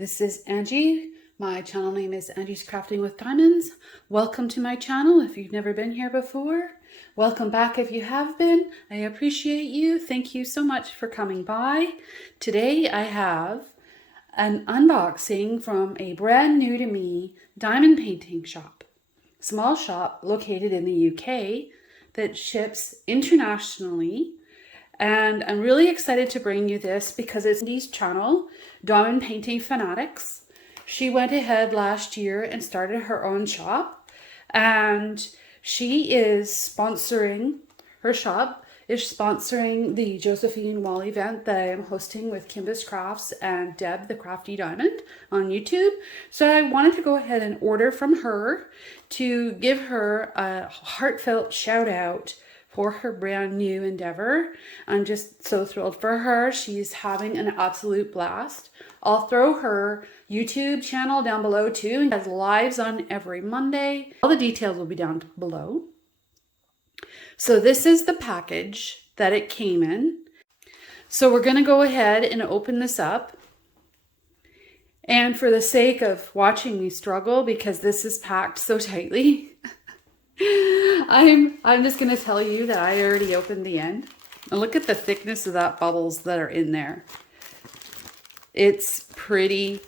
This is Angie. My channel name is Angie's Crafting with Diamonds. Welcome to my channel if you've never been here before. Welcome back if you have been. I appreciate you. Thank you so much for coming by. Today I have an unboxing from a brand new to me diamond painting shop. Small shop located in the UK that ships internationally. And I'm really excited to bring you this because it's Andy's channel, Diamond Painting Fanatics. She went ahead last year and started her own shop, and she is sponsoring, her shop is sponsoring the Josephine Wall event that I am hosting with Kimbus Crafts and Deb the Crafty Diamond on YouTube. So I wanted to go ahead and order from her to give her a heartfelt shout out for her brand new endeavor. I'm just so thrilled for her. She's having an absolute blast. I'll throw her YouTube channel down below too. It has lives on every Monday. All the details will be down below. So this is the package that it came in. So we're gonna go ahead and open this up. And for the sake of watching me struggle, because this is packed so tightly, I'm just going to tell you that I already opened the end. And look at the thickness of that bubbles that are in there. It's pretty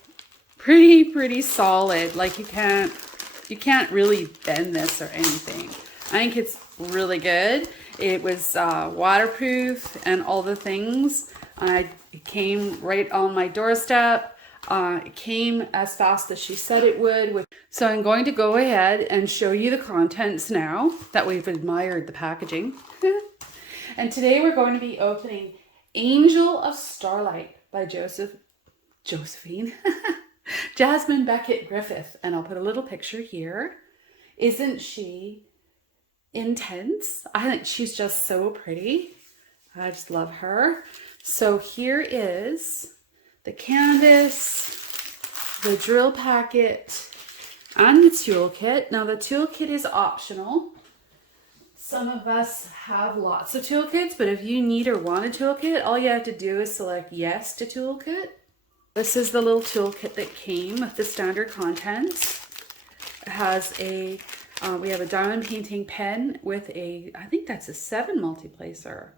solid. Like you can't really bend this or anything. I think it's really good. It was waterproof and all the things. It came right on my doorstep. It came as fast as she said it would. So I'm going to go ahead and show you the contents now that we've admired the packaging. And today we're going to be opening Angel of Starlight by Josephine Jasmine Becket-Griffith. And I'll put a little picture here. Isn't she intense? I think she's just so pretty. I just love her. So here is the canvas, the drill packet, and the toolkit. Now the toolkit is optional. Some of us have lots of toolkits, but if you need or want a toolkit, all you have to do is select yes to toolkit. This is the little toolkit that came with the standard contents. It has a, we have a diamond painting pen with a, I think that's a 7 multiplacer.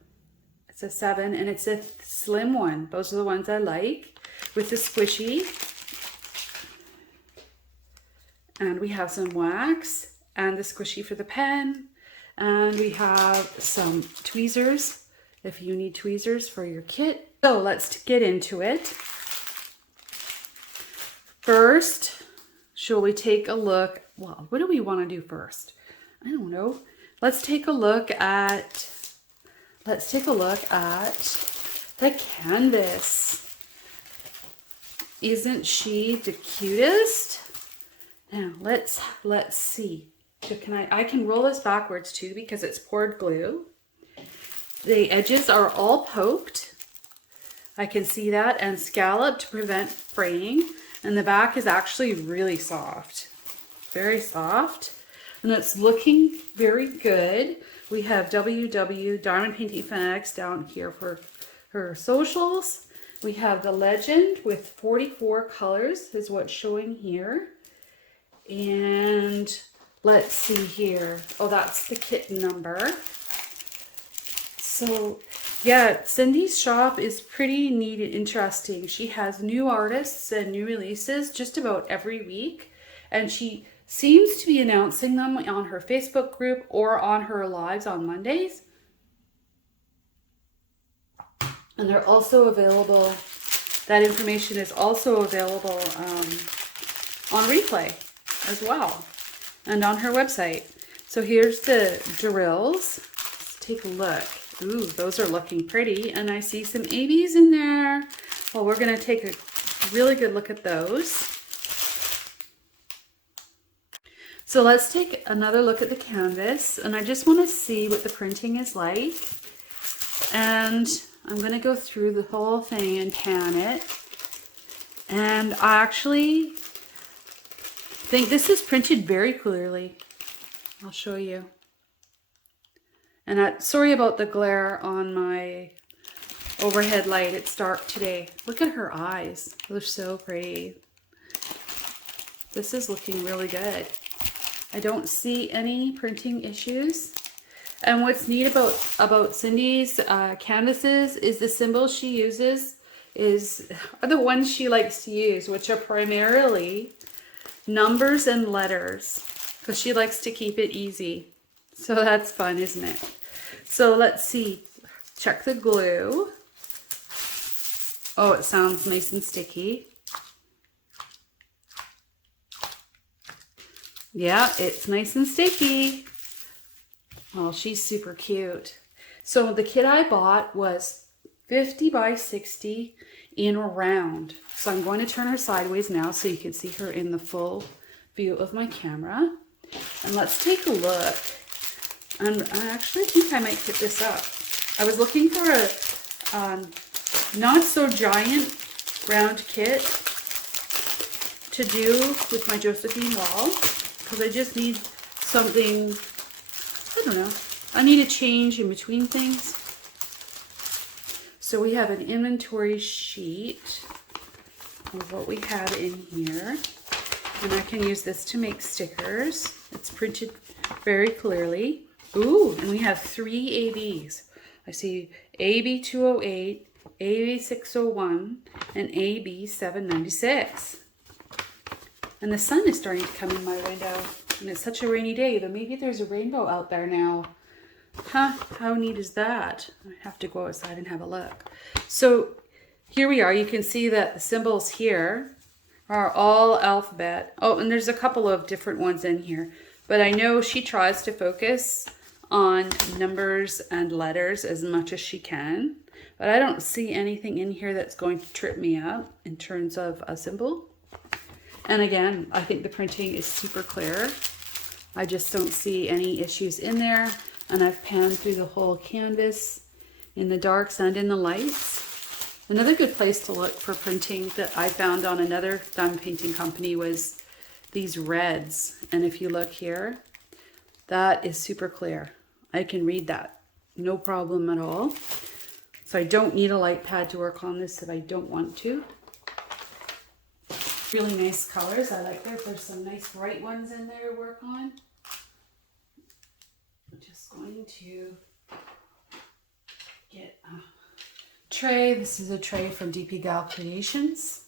It's a 7 and it's a slim one. Those are the ones I like. With the squishy. And we have some wax and the squishy for the pen. And we have some tweezers if you need tweezers for your kit. So let's get into it. First, shall we take a look? Well, what do we want to do first? I don't know. Let's take a look at the canvas. Isn't she the cutest? Now let's see. So I can roll this backwards too because it's poured glue. The edges are all poked. I can see that, and scalloped to prevent fraying. And the back is actually really soft. Very soft. And it's looking very good. We have WW Diamond Painting Fanatics down here for her socials. We have the legend with 44 colors is what's showing here. And let's see here. Oh, that's the kit number. So yeah, Cindy's shop is pretty neat and interesting. She has new artists and new releases just about every week. And she seems to be announcing them on her Facebook group or on her lives on Mondays. And they're also available, that information is also available on replay as well and on her website. So here's the drills. Let's take a look. Ooh, those are looking pretty. And I see some ABs in there. Well, we're going to take a really good look at those. So let's take another look at the canvas. And I just want to see what the printing is like. And I'm going to go through the whole thing and pan it. And I actually think this is printed very clearly. I'll show you. And sorry about the glare on my overhead light. It's dark today. Look at her eyes. They're so pretty. This is looking really good. I don't see any printing issues. And what's neat about Cindy's canvases is the symbols she uses are the ones she likes to use, which are primarily numbers and letters, because she likes to keep it easy. So that's fun, isn't it? So let's see. Check the glue. Oh, it sounds nice and sticky. Yeah, it's nice and sticky. Oh, she's super cute. So the kit I bought was 50 by 60 in round. So I'm going to turn her sideways now so you can see her in the full view of my camera. And let's take a look. And I actually think I might kit this up. I was looking for a not so giant round kit to do with my Josephine wall, because I just need something, I don't know, I need a change in between things. So we have an inventory sheet of what we have in here, and I can use this to make stickers. It's printed very clearly. Ooh, and we have 3 ABs. I see AB 208, AB 601, and AB 796. And the sun is starting to come in my window. And it's such a rainy day, but maybe there's a rainbow out there now. Huh, how neat is that? I have to go outside and have a look. So here we are. You can see that the symbols here are all alphabet. Oh, and there's a couple of different ones in here. But I know she tries to focus on numbers and letters as much as she can. But I don't see anything in here that's going to trip me up in terms of a symbol. And again, I think the printing is super clear. I just don't see any issues in there. And I've panned through the whole canvas in the darks and in the lights. Another good place to look for printing that I found on another diamond painting company was these reds. And if you look here, that is super clear. I can read that, no problem at all. So I don't need a light pad to work on this if I don't want to. Really nice colors. I like there's some nice bright ones in there to work on. I'm just going to get a tray. This is a tray from DP Gal Creations.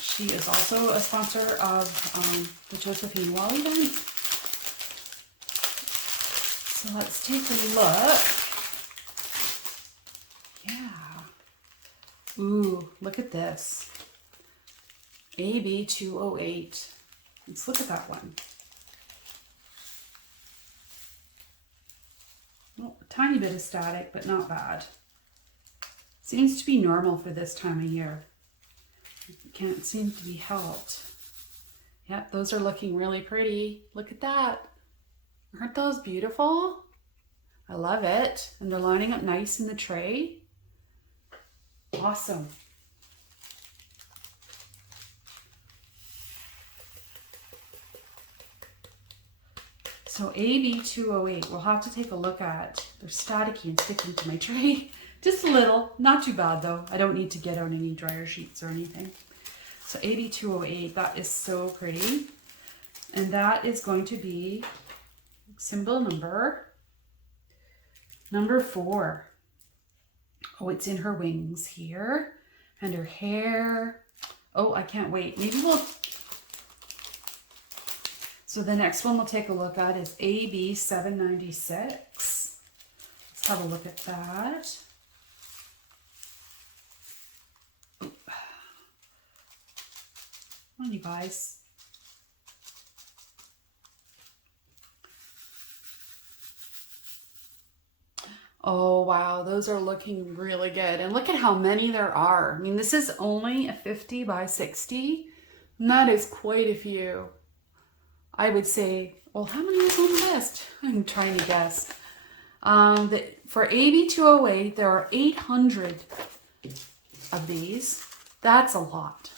She is also a sponsor of the Josephine Wall event. So let's take a look. Yeah. Ooh, look at this. AB 208. Let's look at that one. Well, a tiny bit of static, but not bad. Seems to be normal for this time of year. Can't seem to be helped. Yep, those are looking really pretty. Look at that. Aren't those beautiful? I love it. And they're lining up nice in the tray. Awesome. So AB 208, we'll have to take a look at. They're staticky and sticking to my tray. Just a little, not too bad though. I don't need to get out any dryer sheets or anything. So AB 208, that is so pretty. And that is going to be symbol number 4. Oh, it's in her wings here and her hair. Oh, I can't wait. Maybe we'll... So the next one we'll take a look at is AB 796. Let's have a look at that. Come on, you guys. Oh, wow. Those are looking really good. And look at how many there are. I mean, this is only a 50 by 60. And that is quite a few. I would say, well, how many is on the list? I'm trying to guess. For AB 208, there are 800 of these. That's a lot.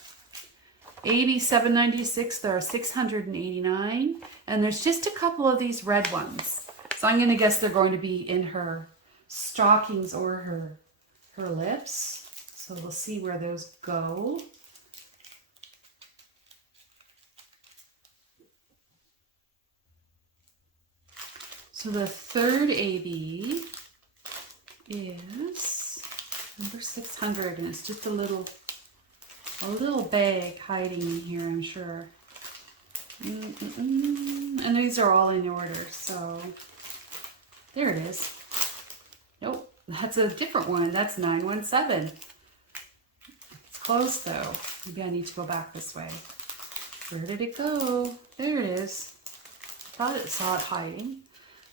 AB 796, there are 689. And there's just a couple of these red ones. So I'm going to guess they're going to be in her stockings or her her lips. So we'll see where those go. So the third AB is number 600, and it's just a little bag hiding in here, I'm sure. And these are all in order, so there it is. Nope, that's a different one. That's 917. It's close though. Maybe I need to go back this way. Where did it go? There it is. I thought it saw it hiding.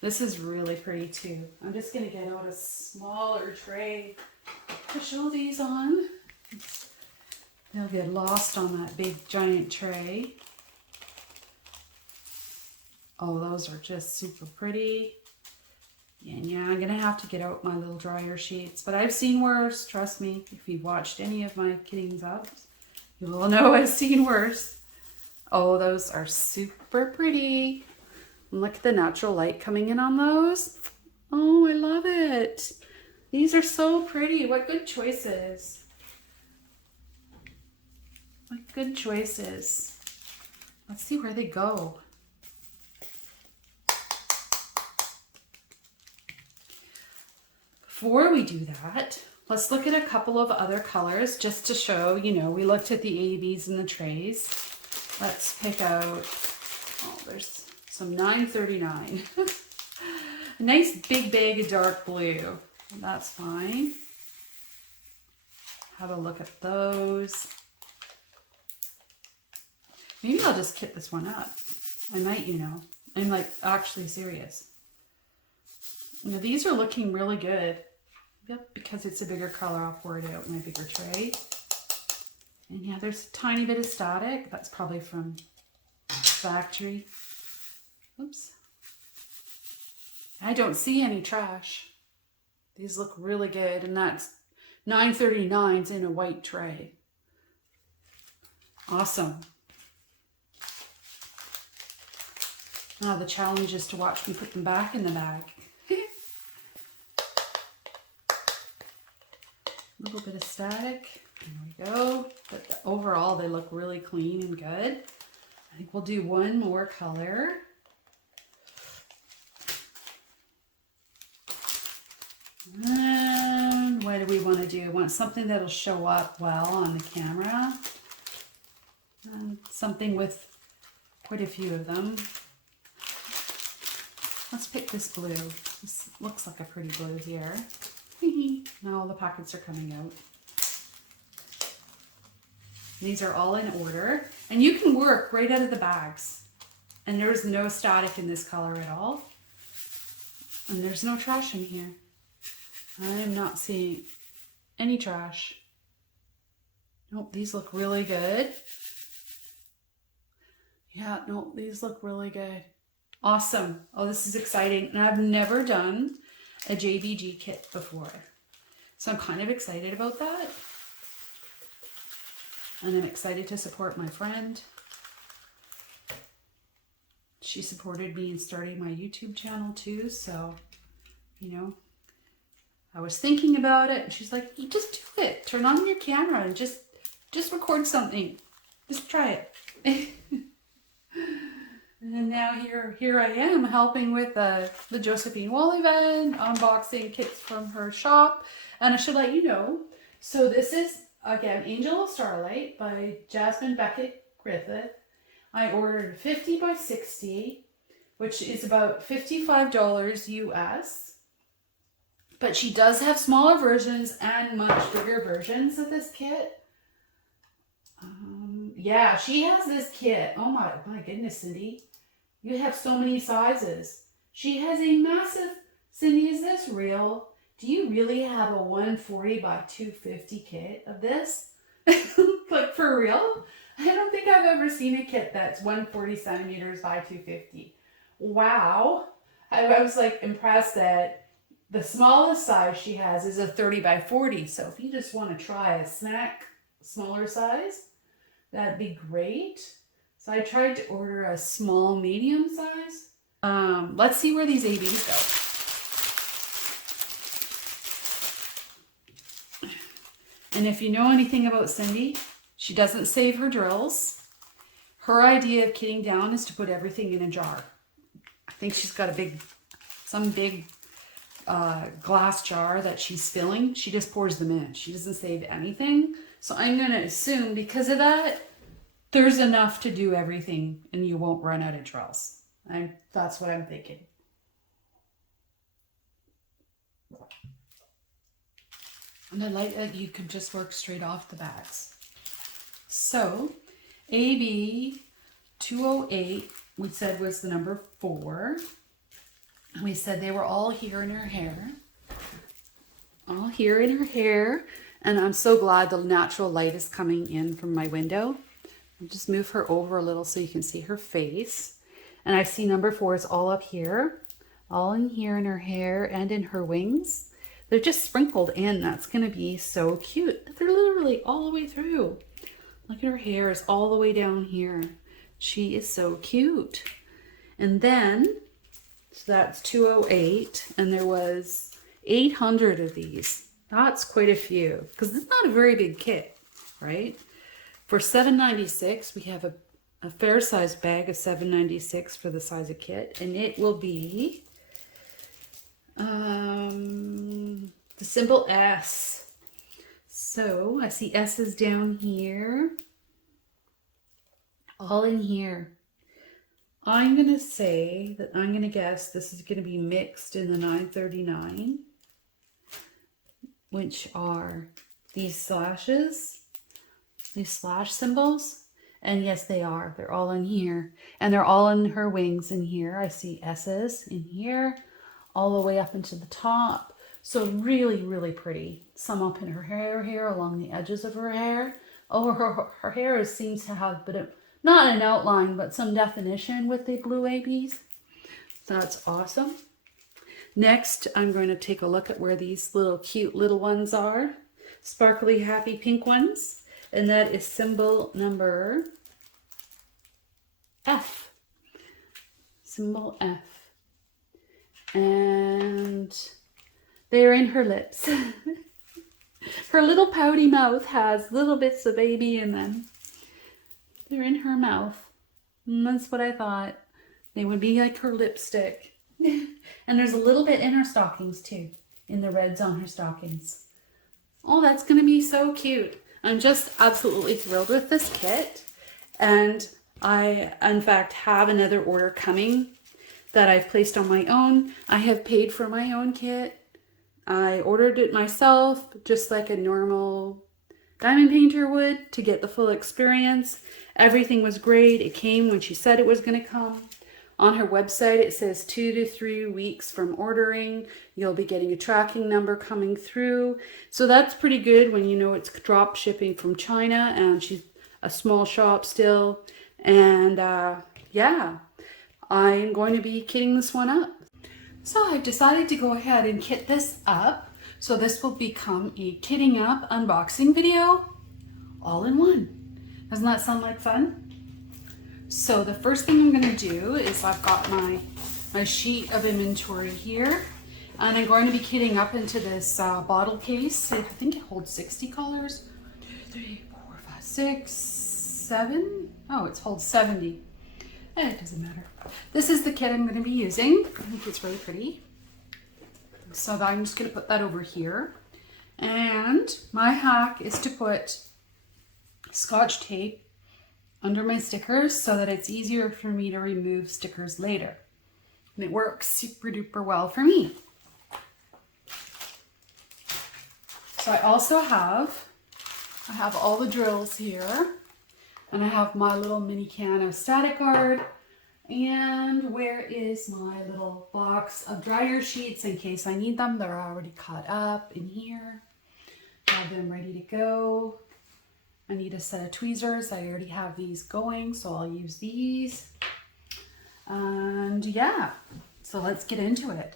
This is really pretty too. I'm just gonna get out a smaller tray to show these on. They'll get lost on that big giant tray. Oh, those are just super pretty. And yeah, I'm gonna have to get out my little dryer sheets, but I've seen worse. Trust me, if you've watched any of my kittings ups, you will know I've seen worse. Oh, those are super pretty. Look at the natural light coming in on those. Oh, I love it. These are so pretty. What good choices. What good choices. Let's see where they go. Before we do that, let's look at a couple of other colors just to show, you know, we looked at the ABs and the trays. Let's pick out, oh, there's some 939. A nice big bag of dark blue. That's fine. Have a look at those. Maybe I'll just kit this one up. I might, you know. I'm like actually serious. You know, these are looking really good. Yep, because it's a bigger color, I'll pour it out in my bigger tray. And yeah, there's a tiny bit of static. That's probably from factory. Oops. I don't see any trash. These look really good, and that's 939's in a white tray. Awesome. Now the challenge is to watch me put them back in the bag. A little bit of static. There we go. But overall, they look really clean and good. I think we'll do one more color. And what do we want to do? I want something that'll show up well on the camera. And something with quite a few of them. Let's pick this blue. This looks like a pretty blue here. Now all the pockets are coming out. These are all in order. And you can work right out of the bags. And there's no static in this color at all. And there's no trash in here. I am not seeing any trash. Nope, these look really good. Yeah, no, these look really good. Awesome. Oh, this is exciting. And I've never done a JBG kit before. So I'm kind of excited about that. And I'm excited to support my friend. She supported me in starting my YouTube channel too. So, you know, I was thinking about it and she's like, you just do it. Turn on your camera and just record something. Just try it. And now here I am helping with the Josephine Wall event, unboxing kits from her shop. And I should let you know, so this is, again, Angel of Starlight by Jasmine Becket-Griffith. I ordered 50 by 60, which is about $55 US. But she does have smaller versions and much bigger versions of this kit. Yeah, she has this kit. Oh my goodness, Cindy. You have so many sizes. She has a massive, Cindy, is this real? Do you really have a 140 by 250 kit of this? Like for real? I don't think I've ever seen a kit that's 140 centimeters by 250. Wow. I was like impressed that the smallest size she has is a 30 by 40. So if you just want to try a snack smaller size, that'd be great. So I tried to order a small medium size. Let's see where these ABs And if you know anything about Cindy, she doesn't save her drills. Her idea of kitting down is to put everything in a jar. I think she's got some big glass jar that she's filling. She just pours them in. She doesn't save anything. So I'm going to assume because of that, there's enough to do everything and you won't run out of drills. And that's what I'm thinking. And I like that you can just work straight off the backs. So AB 208, we said was the number 4. We said they were all here in her hair. All here in her hair. And I'm so glad the natural light is coming in from my window. I'll just move her over a little so you can see her face. And I see number 4 is all up here. All in here in her hair and in her wings. They're just sprinkled in. That's going to be so cute. They're literally all the way through. Look at her hair is all the way down here. She is so cute. And then, so that's 208. And there was 800 of these. That's quite a few. Because it's not a very big kit, right? For $7.96, we have a fair size bag of $7.96 for the size of kit. And it will be the symbol S. So I see S's down here, all in here. I'm going to say that I'm going to guess this is going to be mixed in the 939, which are these slashes, these slash symbols. And yes, they are. They're all in here. And they're all in her wings in here. I see S's in here, all the way up into the top. So really, really pretty. Some up in her hair here, along the edges of her hair. Oh, her hair seems to have a bit of, not an outline, but some definition with the blue ABs. So that's awesome. Next, I'm going to take a look at where these little cute little ones are. Sparkly, happy pink ones. And that is symbol number F. Symbol F. And they're in her lips. Her little pouty mouth has little bits of baby in them. They're in her mouth. And that's what I thought. They would be like her lipstick. And there's a little bit in her stockings too. In the reds on her stockings. Oh, that's going to be so cute. I'm just absolutely thrilled with this kit. And I, in fact, have another order coming that I've placed on my own. I have paid for my own kit. I ordered it myself, just like a normal diamond painter would, to get the full experience. Everything was great. It came when she said it was going to come. On her website, it says 2 to 3 weeks from ordering. You'll be getting a tracking number coming through. So that's pretty good when you know it's drop shipping from China and she's a small shop still. And yeah, I'm going to be kitting this one up. So I've decided to go ahead and kit this up. So this will become a kitting up unboxing video all in one. Doesn't that sound like fun? So the first thing I'm going to do is I've got my sheet of inventory here. And I'm going to be kitting up into this bottle case. I think it holds 60 colors. 1, 2, 3, 4, 5, 6, 7. Oh, it holds 70. It doesn't matter. This is the kit I'm going to be using. I think it's really pretty. So I'm just going to put that over here. And my hack is to put Scotch tape under my stickers so that it's easier for me to remove stickers later. And it works super duper well for me. So I also have all the drills here. And I have my little mini can of static guard. And where is my little box of dryer sheets in case I need them? They're already cut up in here. Have them ready to go. I need a set of tweezers. I already have these going, so I'll use these. And yeah, so let's get into it.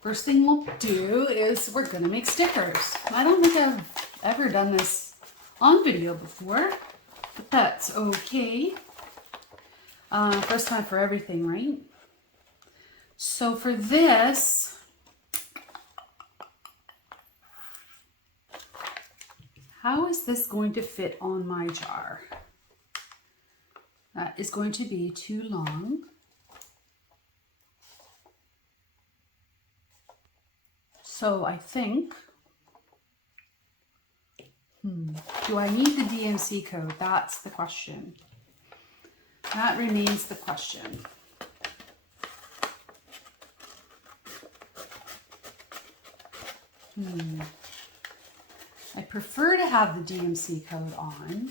First thing we'll do is we're gonna make stickers. I don't think I've ever done this on video before, but that's okay. First time for everything, right? So for this, how is this going to fit on my jar? That is going to be too long. So I think, do I need the DMC code? That's the question. That remains the question. I prefer to have the DMC code on.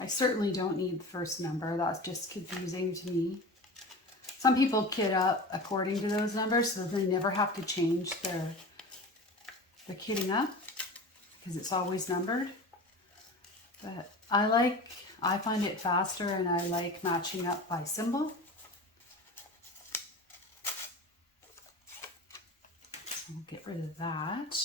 I certainly don't need the first number. That's just confusing to me. Some people kit up according to those numbers, so they never have to change their kitting up because it's always numbered. But I find it faster, and I like matching up by symbol. So we'll get rid of that.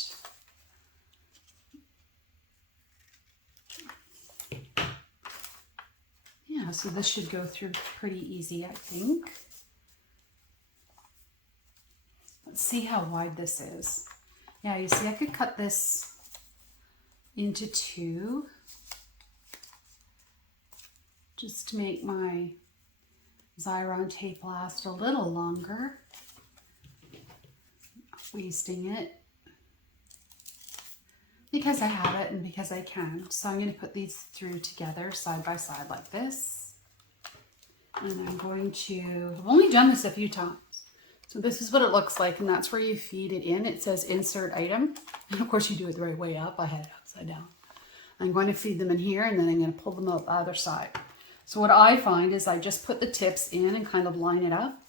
Yeah, so this should go through pretty easy, I think. Let's see how wide this is. Yeah, you see I could cut this into two just to make my Xyron tape last a little longer. Not wasting it because I have it and because I can. So I'm going to put these through together side by side like this. And I'm going to, I've only done this a few times. So this is what it looks like, and that's where you feed it in. It says insert item. And of course you do it the right way up. I had it upside down. I'm going to feed them in here, and then I'm going to pull them out the other side. So what I find is I just put the tips in and kind of line it up,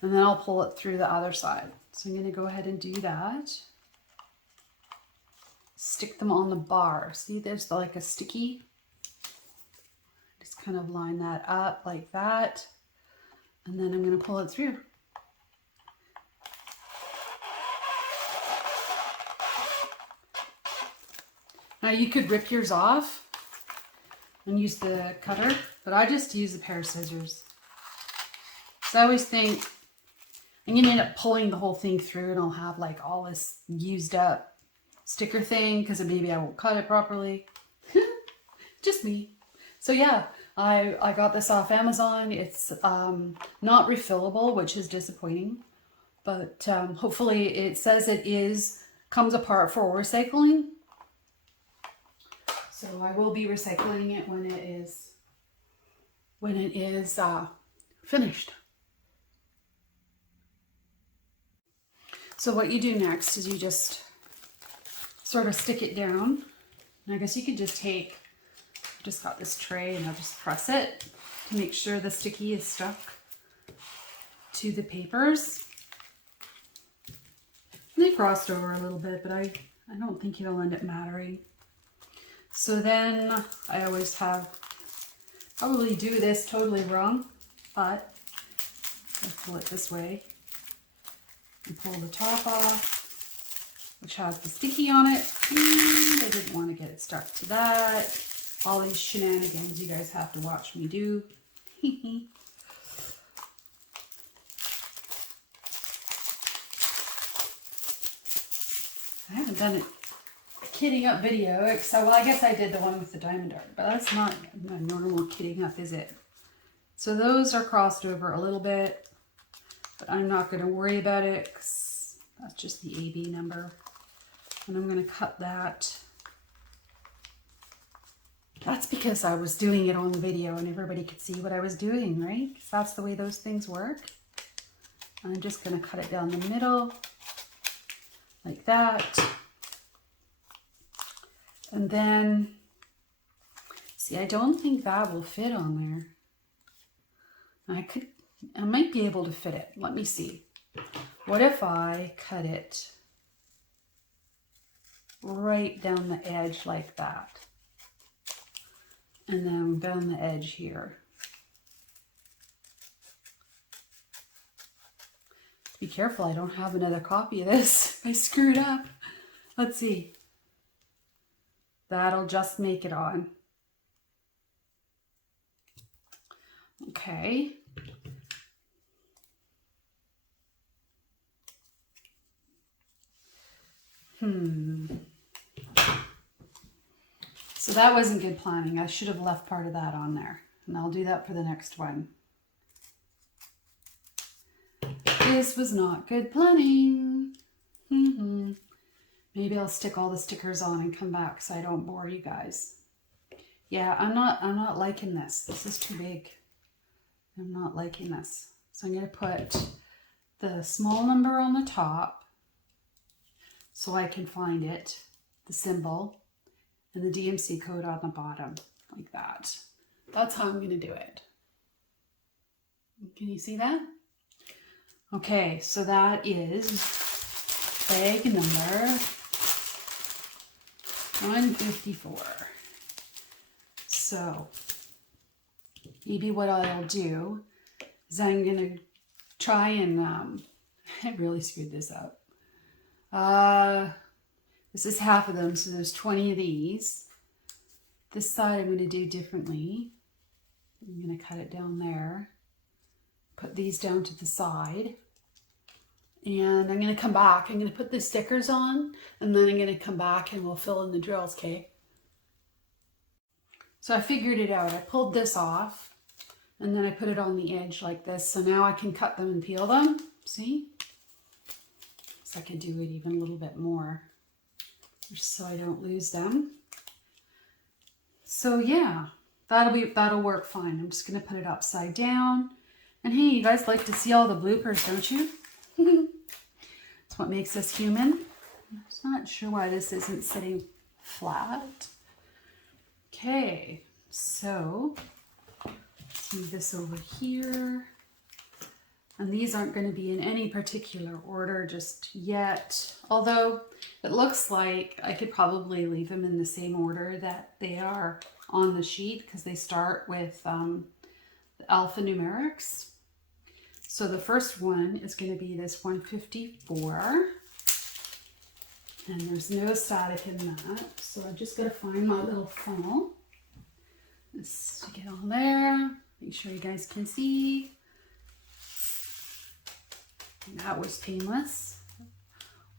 and then I'll pull it through the other side. So I'm going to go ahead and do that. Stick them on the bar. See, there's like a sticky. Just kind of line that up like that. And then I'm going to pull it through. Now you could rip yours off and use the cutter, but I just use a pair of scissors. So I always think I'm going to end up pulling the whole thing through, and I'll have like all this used up sticker thing because maybe I won't cut it properly. Just me. So yeah, I got this off Amazon. It's not refillable, which is disappointing, but hopefully it says comes apart for recycling. So I will be recycling it when it is finished. So what you do next is you just sort of stick it down. And I guess you could just just got this tray, and I'll just press it to make sure the sticky is stuck to the papers. And they crossed over a little bit, but I don't think it'll end up mattering. So then I always probably do this totally wrong, but I pull it this way and pull the top off, which has the sticky on it. And I didn't want to get it stuck to that. All these shenanigans you guys have to watch me do. I haven't done a kitting up video, except, well, I guess I did the one with the diamond art, but that's not a normal kitting up, is it? So those are crossed over a little bit, but I'm not going to worry about it because that's just the AB number. And I'm going to cut that. That's because I was doing it on the video and everybody could see what I was doing, right? Because that's the way those things work. And I'm just going to cut it down the middle like that. And then, see, I don't think that will fit on there. I might be able to fit it. Let me see. What if I cut it right down the edge like that? And then down the edge here. Be careful, I don't have another copy of this. I screwed up. Let's see. That'll just make it on. Okay. So that wasn't good planning. I should have left part of that on there. And I'll do that for the next one. This was not good planning. Maybe I'll stick all the stickers on and come back so I don't bore you guys. Yeah, I'm not liking this. This is too big. I'm not liking this. So I'm going to put the small number on the top so I can find it, the symbol, and the DMC code on the bottom, like that. That's how I'm going to do it. Can you see that? Okay, so that is bag number 154. So maybe what I'll do is I'm going to try and, I really screwed this up. This is half of them, so there's 20 of these. This side I'm going to do differently. I'm going to cut it down there. Put these down to the side. And I'm going to come back. I'm going to put the stickers on, and then I'm going to come back and we'll fill in the drills, okay? So I figured it out. I pulled this off, and then I put it on the edge like this. So now I can cut them and peel them. See? So I can do it even a little bit more, just so I don't lose them. So yeah, that'll work fine. I'm just going to put it upside down. And hey, you guys like to see all the bloopers, don't you? That's what makes us human. I'm just not sure why this isn't sitting flat. Okay, so let's move this over here. And these aren't going to be in any particular order just yet. Although it looks like I could probably leave them in the same order that they are on the sheet, because they start with the alphanumerics. So the first one is going to be this 154. And there's no static in that. So I just got to find my little funnel. Just stick it on there. Make sure you guys can see. That was painless.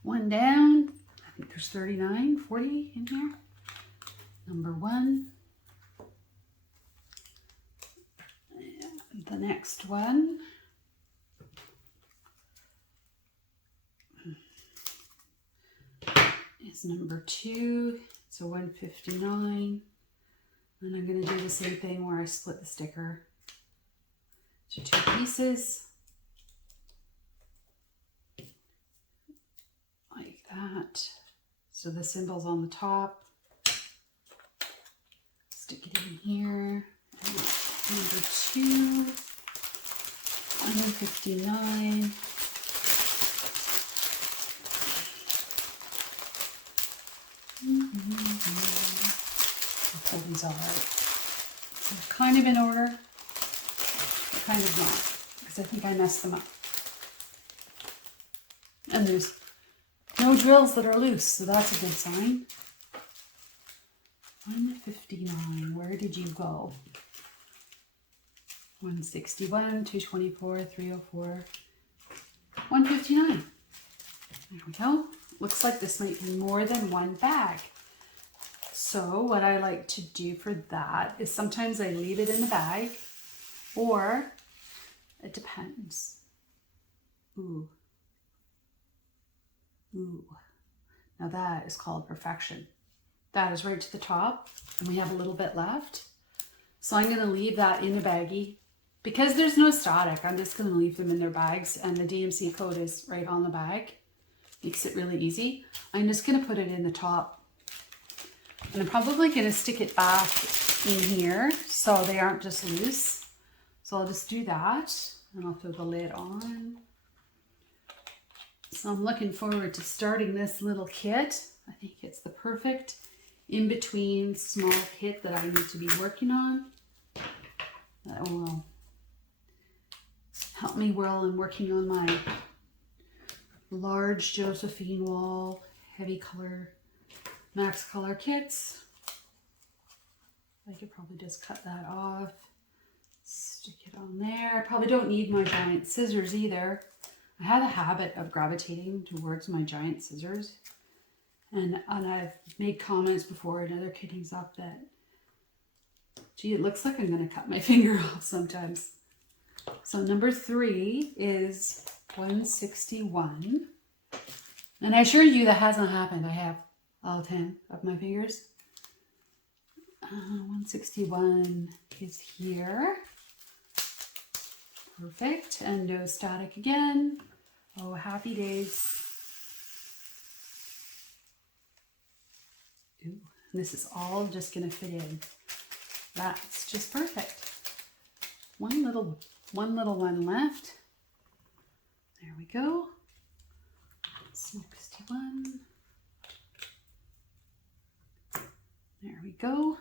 One down. I think there's 39, 40 in here. Number one. And the next one is number 2. It's a 159. And I'm going to do the same thing where I split the sticker to 2 pieces. Like that. So the symbol's on the top. Stick it in here. And number 2. 159. I'll pull these all out. They're kind of in order, but kind of not, because I think I messed them up. And there's no drills that are loose, so that's a good sign. 159, where did you go? 161, 224, 304, 159. There we go. Looks like this might be more than one bag. So what I like to do for that is sometimes I leave it in the bag, or it depends. Ooh. Ooh. Now that is called perfection. That is right to the top, and we have a little bit left. So I'm going to leave that in a baggie. Because there's no static, I'm just going to leave them in their bags, and the DMC code is right on the bag. Makes it really easy. I'm just going to put it in the top. And I'm probably going to stick it back in here so they aren't just loose. So I'll just do that, and I'll throw the lid on. So I'm looking forward to starting this little kit. I think it's the perfect in-between small kit that I need to be working on. That will help me while I'm working on my large Josephine wall, heavy color, max color kits. I could probably just cut that off, stick it on there. I probably don't need my giant scissors either. I have a habit of gravitating towards my giant scissors And I've made comments before in other kittings up that, gee, it looks like I'm going to cut my finger off sometimes. So number 3 is 161. And I assure you that hasn't happened. I have all 10 of my fingers. 161 is here. Perfect. And no static again. Oh, happy days. Ooh, this is all just going to fit in. That's just perfect. One little one left. There we go. 61. There we go.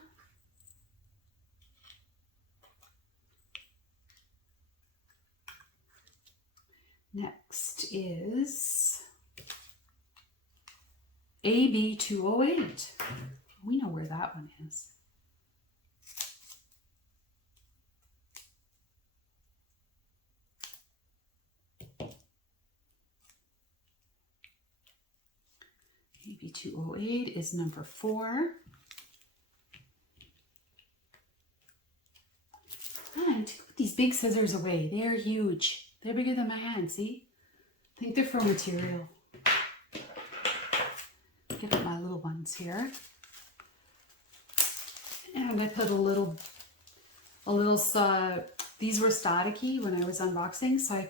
Next is AB208. We know where that one is. AB208 is number 4. And to put these big scissors away, they're huge. They're bigger than my hand, see? I think they're for material. Get out my little ones here. And I put a little, these were staticky when I was unboxing, so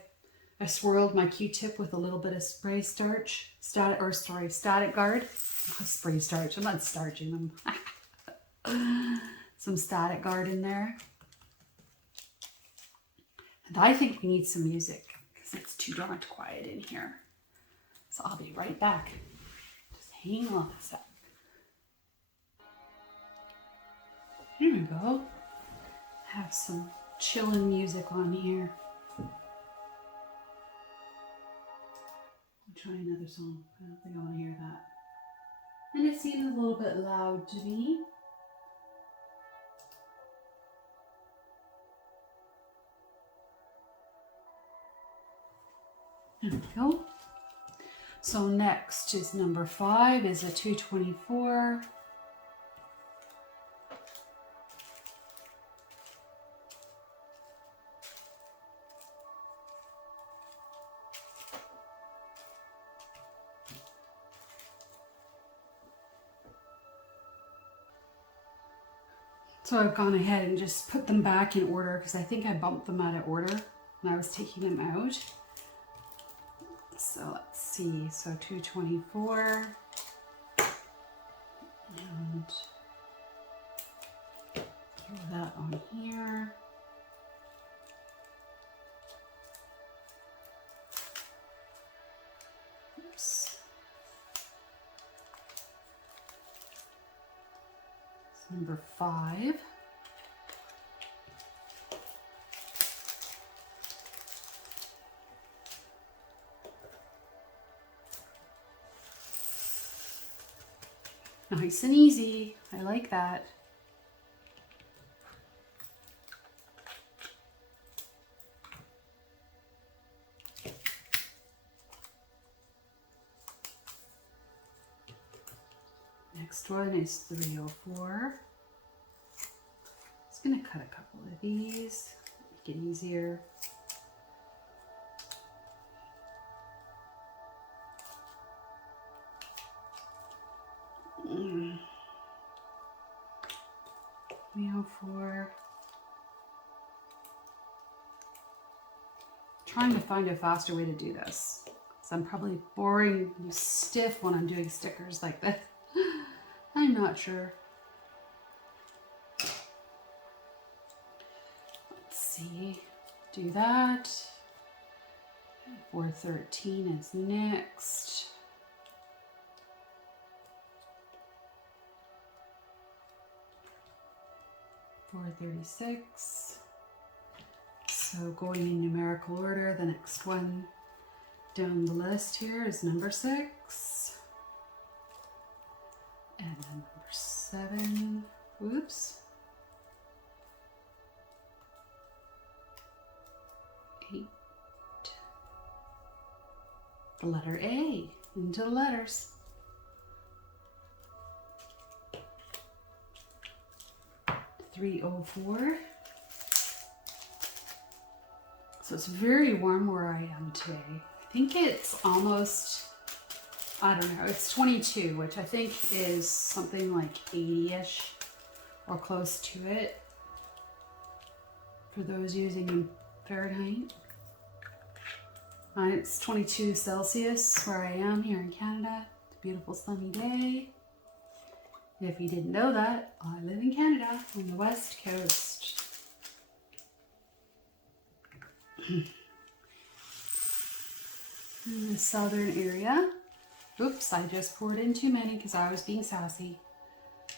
I swirled my Q-tip with a little bit of spray starch, static guard. Oh, spray starch, I'm not starching them. Some static guard in there. And I think we need some music because it's too darn quiet in here. So I'll be right back. Just hang on a sec. Here we go. Have some chilling music on here. I'll try another song. I don't think I want to hear that. And it seems a little bit loud to me. There we go. So next is number 5 is a 224. So I've gone ahead and just put them back in order because I think I bumped them out of order when I was taking them out. So let's see, so 224 and throw that on here. Oops. It's number 5. Nice and easy. I like that. Next one is 304. Just going to cut a couple of these, make it easier. Trying to find a faster way to do this. So I'm probably boring you stiff when I'm doing stickers like this. I'm not sure. Let's see. Do that. 413 is next. $436. So going in numerical order, the next one down the list here is number 6. And then number 7. Whoops. 8. The letter A into the letters. 304. So it's very warm where I am today. I think it's almost, I don't know, it's 22, which I think is something like 80-ish or close to it for those using Fahrenheit. It's 22 Celsius where I am here in Canada. It's a beautiful sunny day. If you didn't know that, I live in Canada on the west coast. In the southern area. Oops, I just poured in too many because I was being sassy.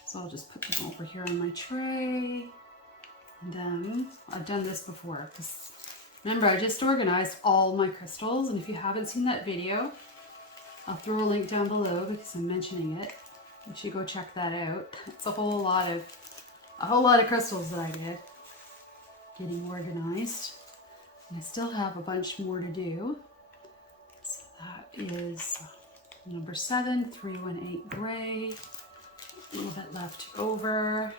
So I'll just put them over here on my tray. And then I've done this before because remember I just organized all my crystals, and if you haven't seen that video, I'll throw a link down below because I'm mentioning it. You should go check that out. It's a whole lot of crystals that I did getting organized. And I still have a bunch more to do. So that is number 7, 318 gray. A little bit left over.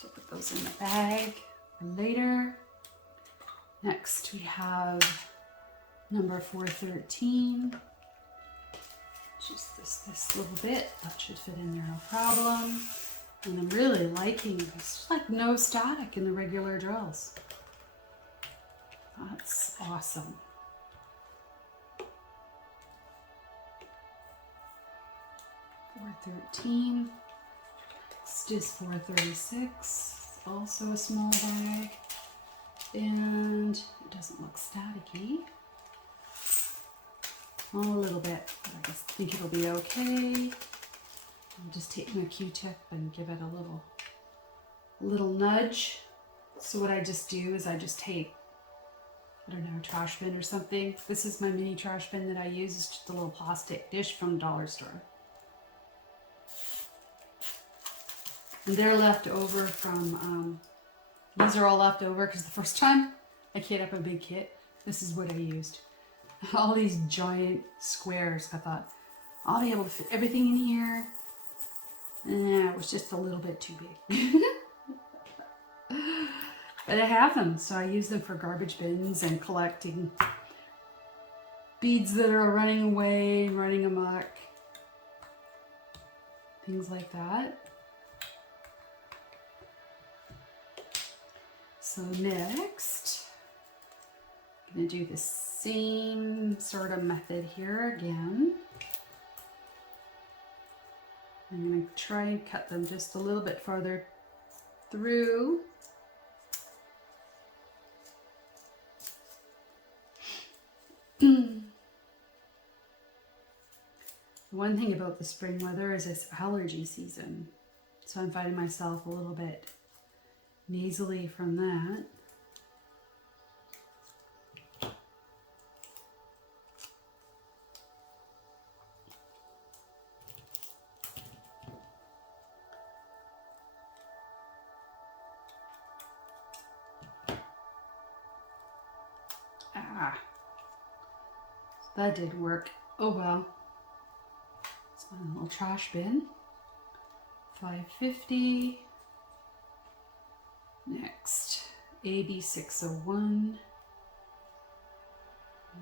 So put those in the bag for later. Next we have number 413. Just this little bit. That should fit in there no problem. And I'm really liking this. There's like no static in the regular drills. That's awesome. $413. Next is 436. Also a small bag. And it doesn't look staticky. Well, a little bit, but I just think it'll be okay. I'll just take my Q-tip and give it a little nudge. So what I just do is I just take, I don't know, a trash bin or something. This is my mini trash bin that I use. It's just a little plastic dish from the dollar store. And they're left over from, these are all left over because the first time I kit up a big kit, this is what I used. All these giant squares. I thought, I'll be able to fit everything in here. And it was just a little bit too big. But I have them, so I use them for garbage bins and collecting beads that are running away, running amok. Things like that. So next, I'm going to do the same sort of method here again. I'm going to try and cut them just a little bit farther through. One thing about the spring weather is it's allergy season. So I'm finding myself a little bit nasally from that. That didn't work. Oh well. It's my little trash bin. $5.50. Next, AB601. On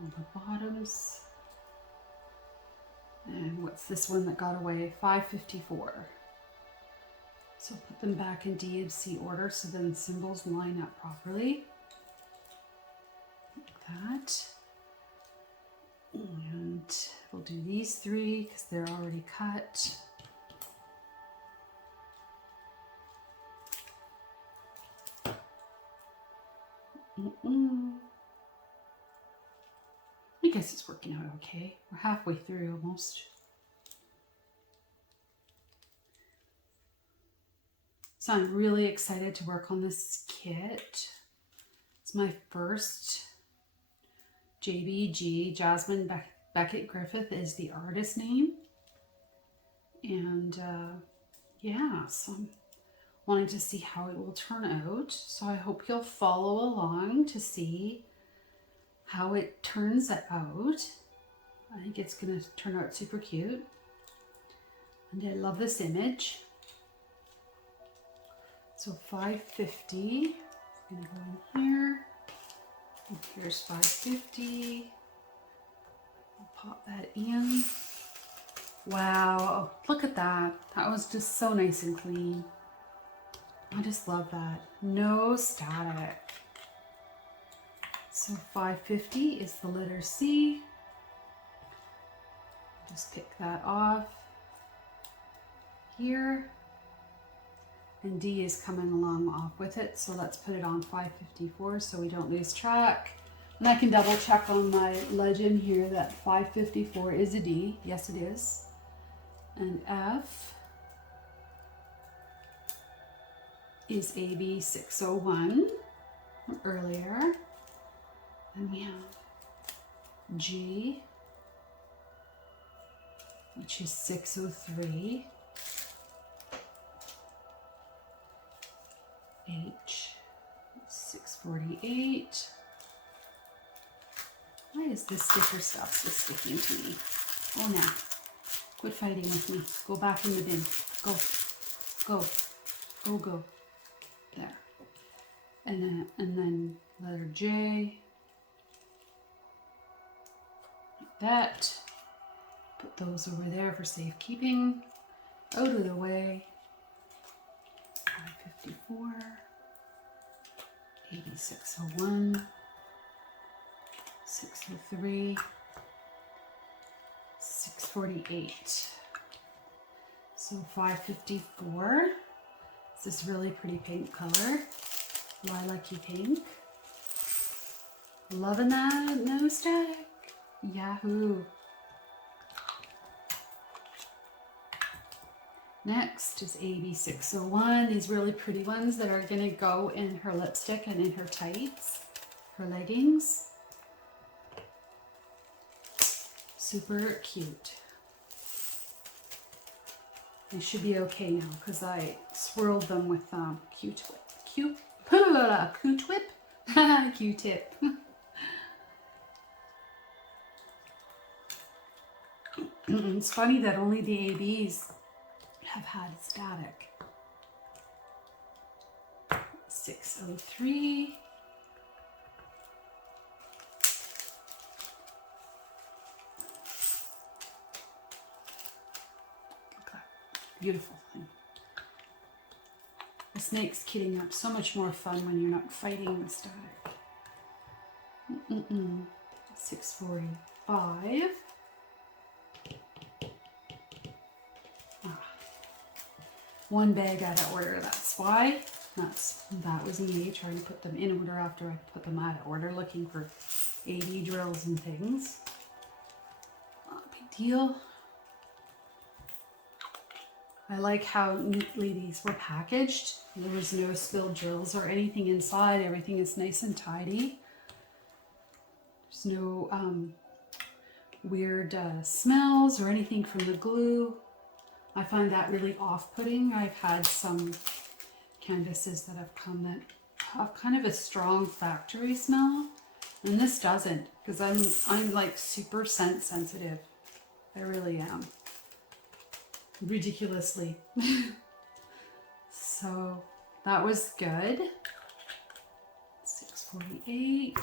the bottoms. And what's this one that got away? $5.54. So put them back in DMC order so then the symbols line up properly. Like that. And we'll do these 3 because they're already cut. I guess it's working out okay. We're halfway through almost. So I'm really excited to work on this kit. It's my first JBG. Jasmine Becket-Griffith is the artist name. And yeah, so I'm wanting to see how it will turn out. So I hope you'll follow along to see how it turns out. I think it's going to turn out super cute. And I love this image. So 550 is going to go in here. And here's 550. I'll pop that in. Wow, look at that. That was just so nice and clean. I just love that. No static. So 550 is the letter C. Just pick that off here. And D is coming along off with it. So let's put it on 554 so we don't lose track. And I can double check on my legend here that 554 is a D. Yes, it is. And F is AB 601 from earlier. Then we have G, which is 603. H, 648. Why is this sticker stuff so sticky to me? Oh, now. Quit fighting with me. Go back in the bin. Go. Go. Go, go. There. And then letter J. Like that. Put those over there for safekeeping. Out of the way. 554. 8601. 603. 648. So 554. It's this really pretty pink color. Lilac-y pink. Loving that. No static. Yahoo. Next is AB 601. These really pretty ones that are going to go in her lipstick and in her tights, her leggings. Super cute. They should be okay now because I swirled them with Q-tip. Q-tip? Q-tip. It's funny that only the ABs have had static. 603. Okay. Beautiful thing. This makes kitting up so much more fun when you're not fighting the static. 645. One bag out of order, that's why. That was me trying to put them in order after I put them out of order, looking for AD drills and things. Not a big deal. I like how neatly these were packaged. There was no spilled drills or anything inside. Everything is nice and tidy. There's no weird smells or anything from the glue. I find that really off-putting. I've had some canvases that have come that have kind of a strong factory smell, and this doesn't, because I'm like super scent sensitive. I really am. Ridiculously. So that was good. 648.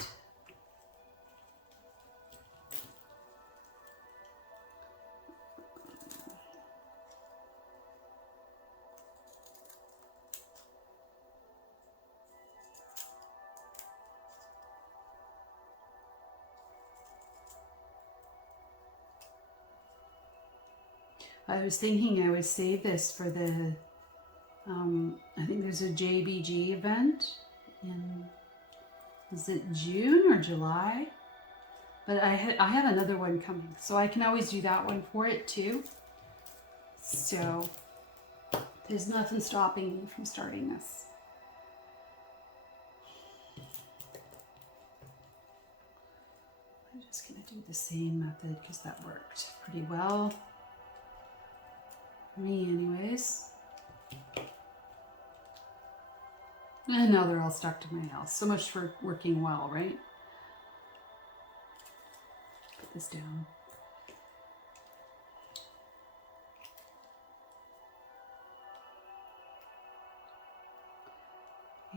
I was thinking I would save this for the, I think there's a JBG event in, is it June or July? But I have another one coming, so I can always do that one for it too. So there's nothing stopping me from starting this. I'm just gonna do the same method because that worked pretty well. Me anyways. And now they're all stuck to my nails. So much for working well, right? Put this down.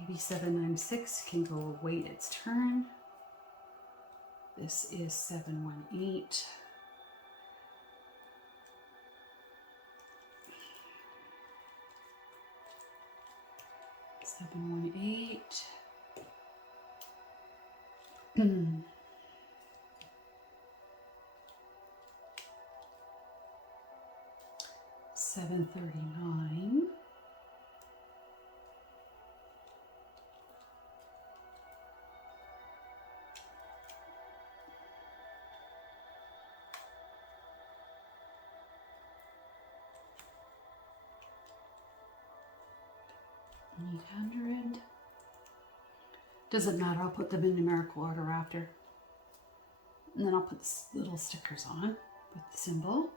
Maybe 796 can go wait its turn. This is 718. 718. 739. 800. Doesn't matter, I'll put them in numerical order after. And then I'll put little stickers on with the symbol.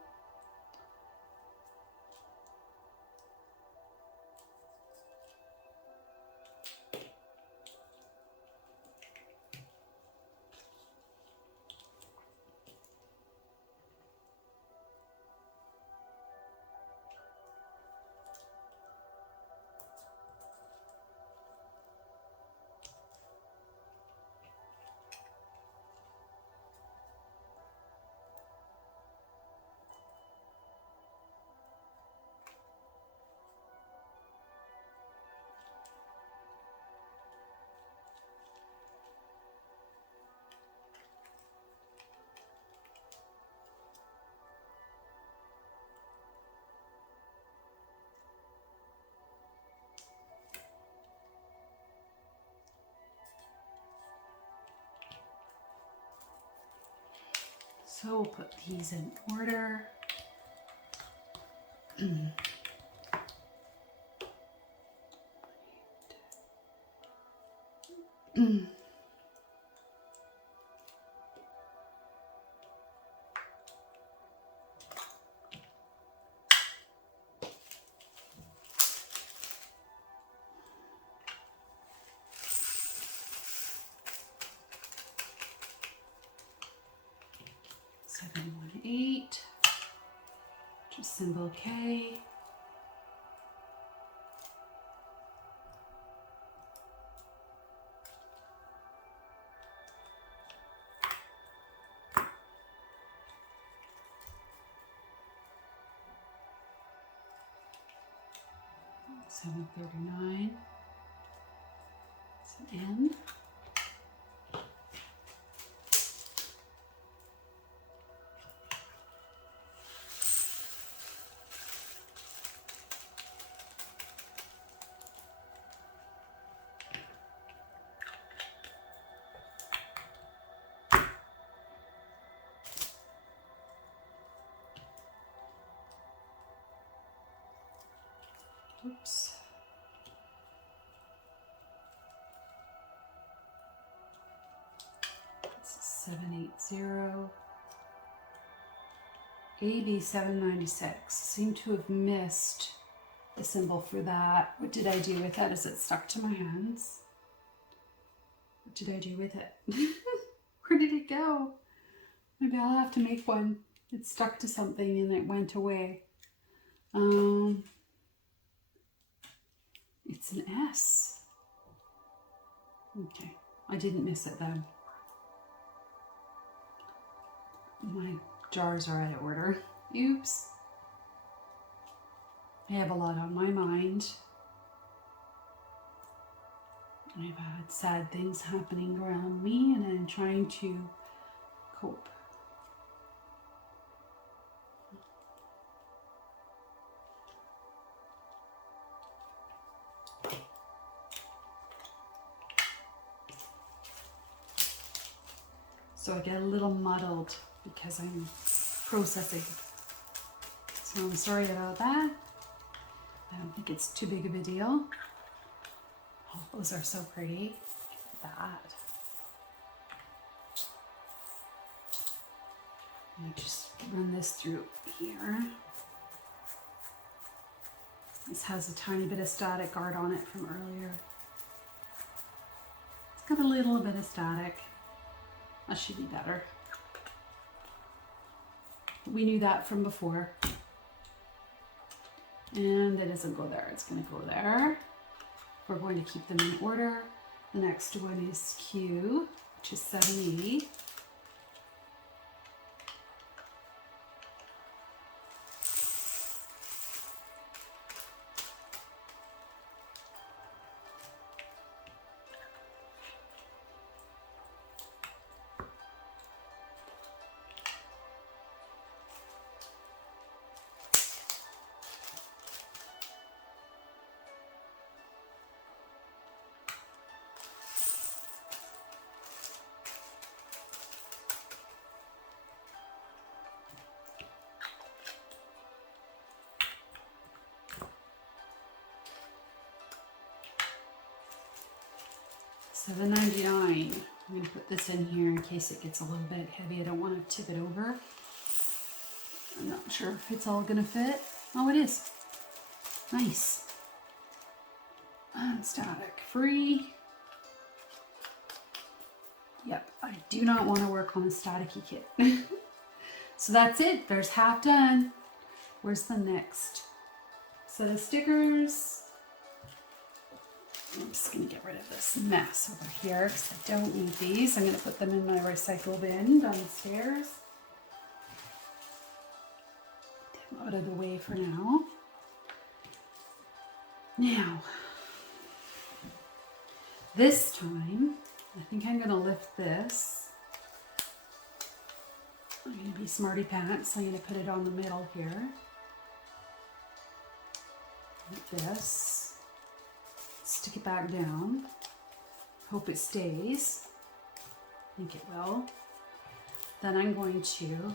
So we'll put these in order. Just symbol K. $7.39. It's an N. Oops. It's 780. AB 796. Seem to have missed the symbol for that. What did I do with that? Is it stuck to my hands? What did I do with it? Where did it go? Maybe I'll have to make one. It stuck to something and it went away. It's an S. Okay, I didn't miss it then. My jars are out of order. Oops. I have a lot on my mind. I've had sad things happening around me and I'm trying to cope. So I get a little muddled because I'm processing. So I'm sorry about that. I don't think it's too big of a deal. Oh, those are so pretty. Look at that. Let me just run this through here. This has a tiny bit of static art on it from earlier. It's got a little bit of static. That should be better. We knew that from before. And it doesn't go there, it's gonna go there. We're going to keep them in order. The next one is Q, which is 780. $7.99. I'm going to put this in here in case it gets a little bit heavy. I don't want to tip it over. I'm not sure if it's all going to fit. Oh, it is. Nice. Static free. Yep, I do not want to work on a staticky kit. So that's it. There's half done. Where's the next set of stickers? I'm just going to get rid of this mess over here because I don't need these. I'm going to put them in my recycle bin downstairs. Get them out of the way for now. Now, this time, I think I'm going to lift this. I'm going to be smarty pants. I'm going to put it on the middle here. Like this. Stick it back down. Hope it stays. I think it will. Then I'm going to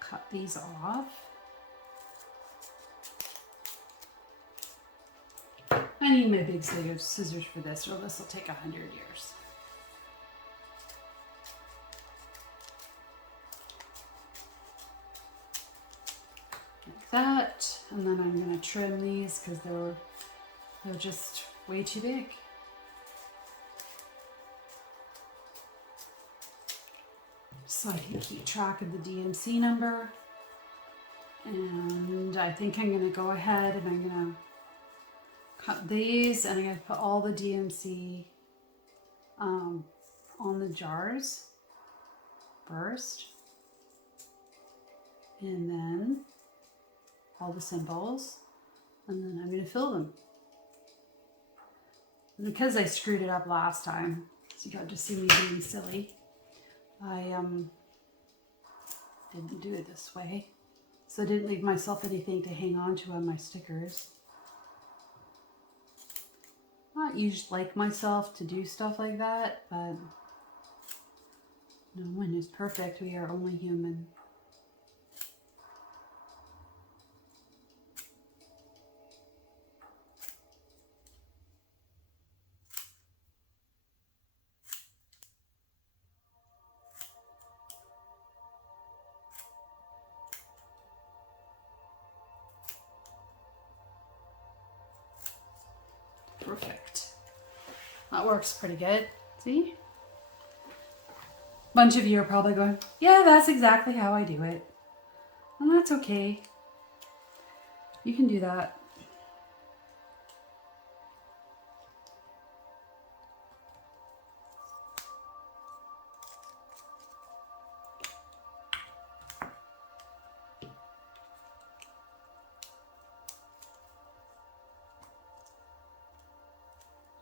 cut these off. I need my big scissors for this, or this will take 100 years. Like that. And then I'm going to trim these because they're just way too big. So I can keep track of the DMC number. And I think I'm going to go ahead and I'm going to cut these and I'm going to put all the DMC on the jars first. And then all the symbols. And then I'm going to fill them. Because I screwed it up last time, so you got to see me being silly, I didn't do it this way. So I didn't leave myself anything to hang on to on my stickers. Not usually like myself to do stuff like that, but no one is perfect. We are only human. Perfect. That works pretty good. See? A bunch of you are probably going, yeah, that's exactly how I do it. And that's okay. You can do that.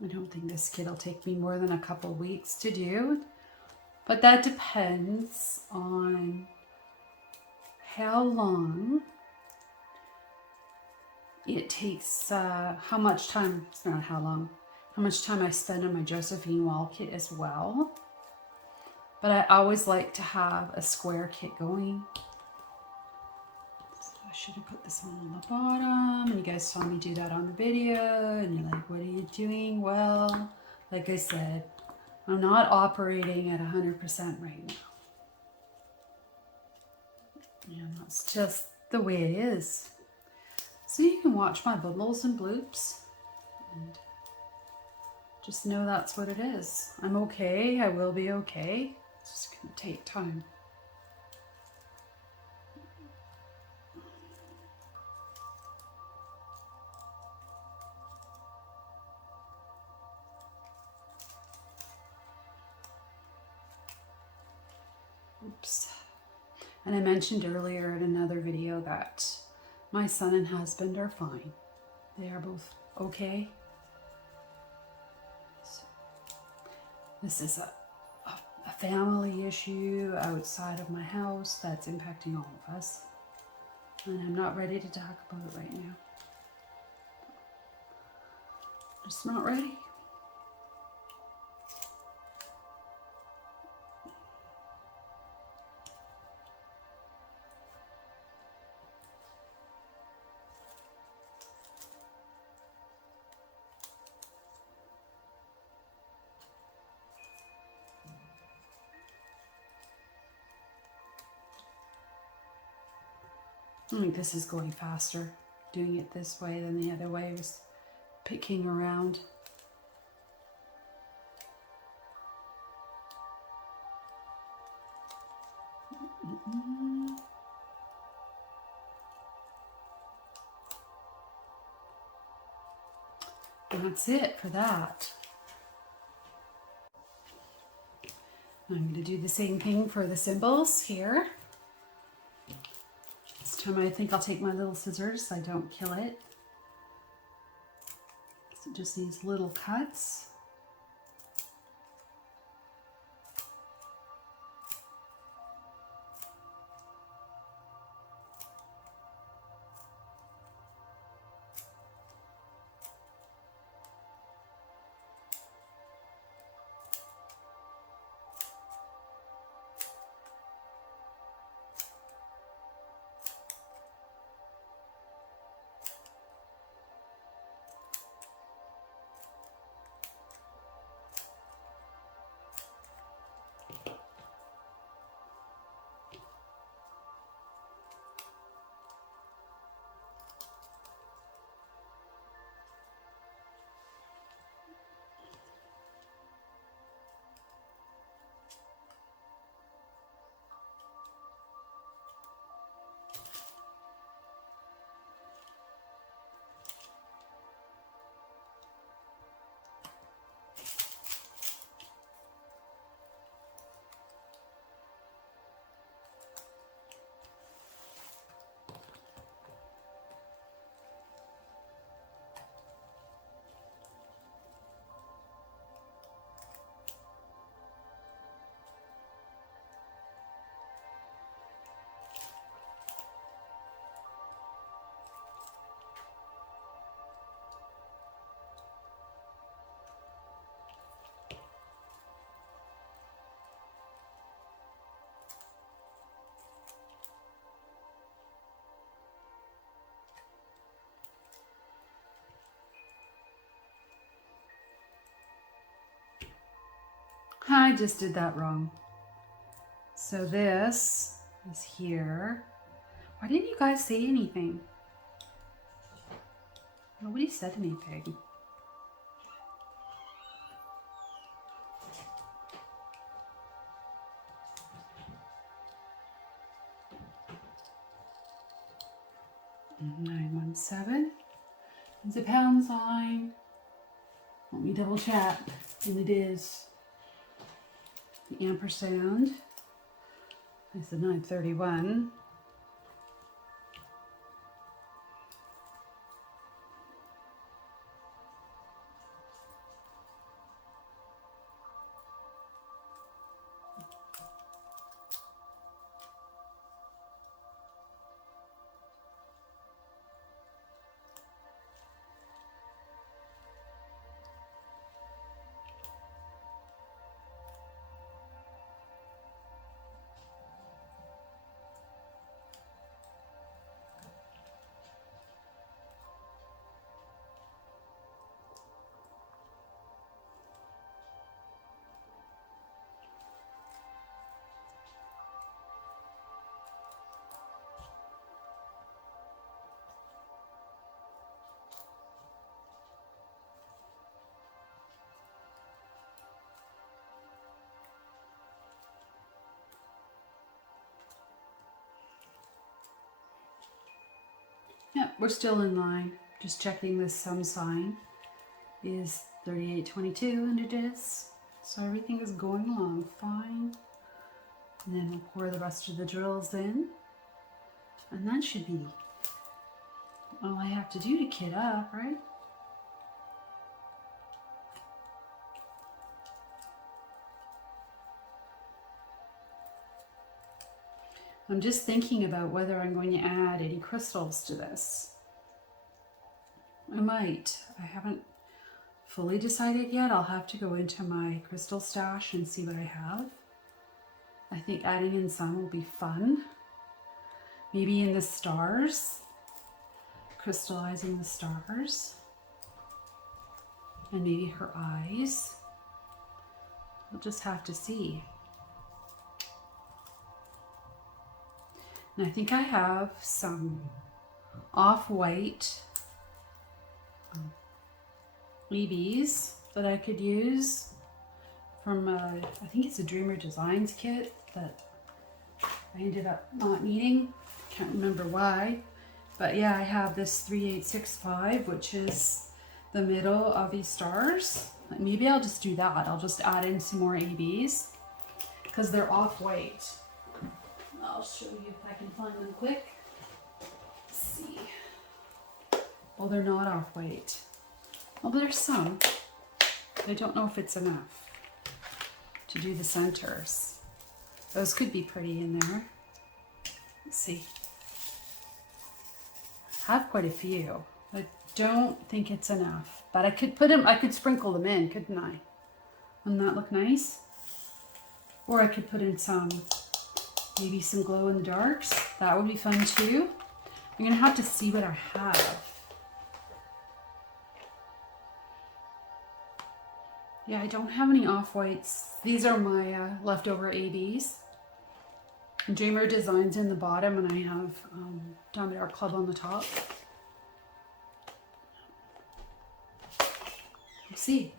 I don't think this kit will take me more than a couple weeks to do, but that depends on how long it takes, how much time, it's not how long, how much time I spend on my Josephine Wall kit as well. But I always like to have a square kit going. I should have put this on the bottom, and you guys saw me do that on the video, and you're like, what are you doing? Well, like I said, I'm not operating at 100% right now. And that's just the way it is. So you can watch my bubbles and bloops, and just know that's what it is. I'm okay, I will be okay. It's just gonna take time. Oops. And I mentioned earlier in another video that my son and husband are fine. They are both okay. So this is a family issue outside of my house that's impacting all of us. And I'm not ready to talk about it right now. Just not ready. I think this is going faster, doing it this way than the other way. Was picking around. And that's it for that. I'm going to do the same thing for the symbols here. This time I think I'll take my little scissors so I don't kill it. So just these little cuts. I just did that wrong. So this is here. Why didn't you guys say anything? Nobody said anything. $917 is a pound sign. Let me double check, and it is. The ampersand is the 931. Yeah, we're still in line. Just checking this sum sign is 3822, and it is. So everything is going along fine. And then we'll pour the rest of the drills in. And that should be all I have to do to kit up, right? I'm just thinking about whether I'm going to add any crystals to this. I might. I haven't fully decided yet. I'll have to go into my crystal stash and see what I have. I think adding in some will be fun. Maybe in the stars, crystallizing the stars, and maybe her eyes. We'll just have to see. And I think I have some off-white EBs that I could use from, I think it's a Dreamer Designs kit that I ended up not needing. Can't remember why. But yeah, I have this 3865, which is the middle of these stars. Maybe I'll just do that. I'll just add in some more ABs because they're off-white. I'll show you if I can find them quick. Let's see. Well, they're not off-white. Well, there's some. I don't know if it's enough to do the centers. Those could be pretty in there. Let's see. I have quite a few. I don't think it's enough, but I could put them, I could sprinkle them in, couldn't I? Wouldn't that look nice? Or I could put in some, maybe some glow in the darks. That would be fun too. I'm gonna have to see what I have. Yeah, I don't have any off-whites. These are my leftover ABs. Dreamer Designs in the bottom, and I have Diamond Art Club on the top. Let's see.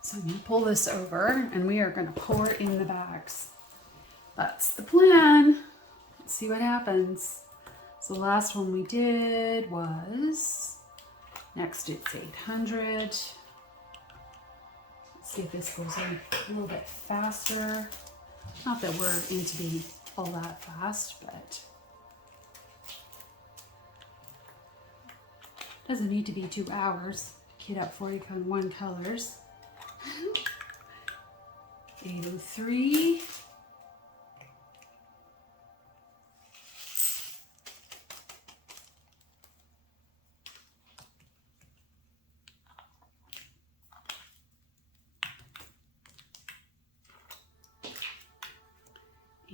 So I'm going to pull this over, and we are going to pour it in the bags. That's the plan. Let's see what happens. So the last one we did was, next it's 800. Let's see if this goes in a little bit faster. Not that we're into being all that fast, but doesn't need to be 2 hours to kit up 41 colors. 803.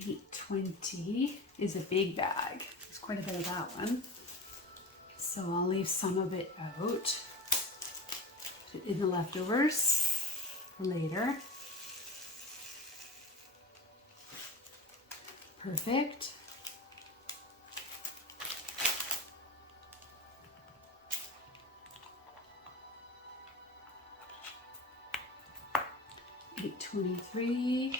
$820 is a big bag. There's quite a bit of that one. So I'll leave some of it out in the leftovers for later. Perfect. $823.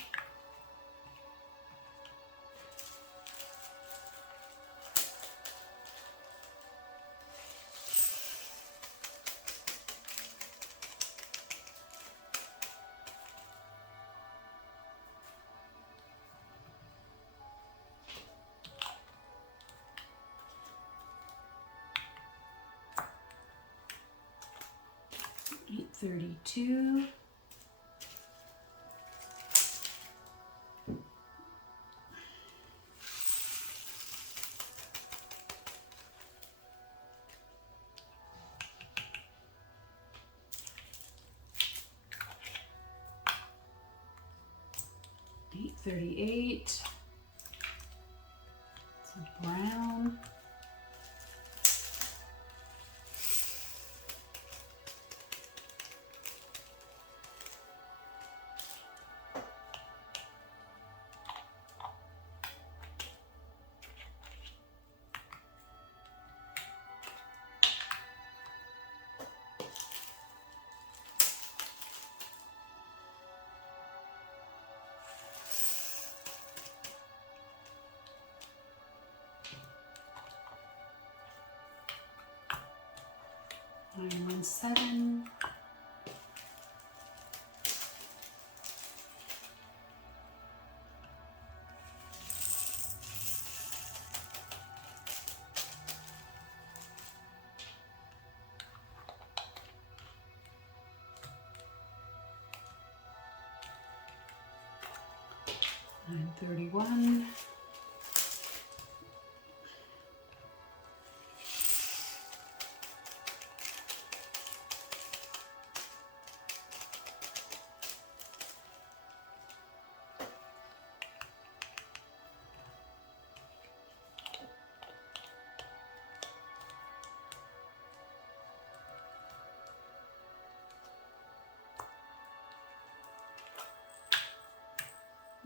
$832. $838. Some brown. 917. $9.31.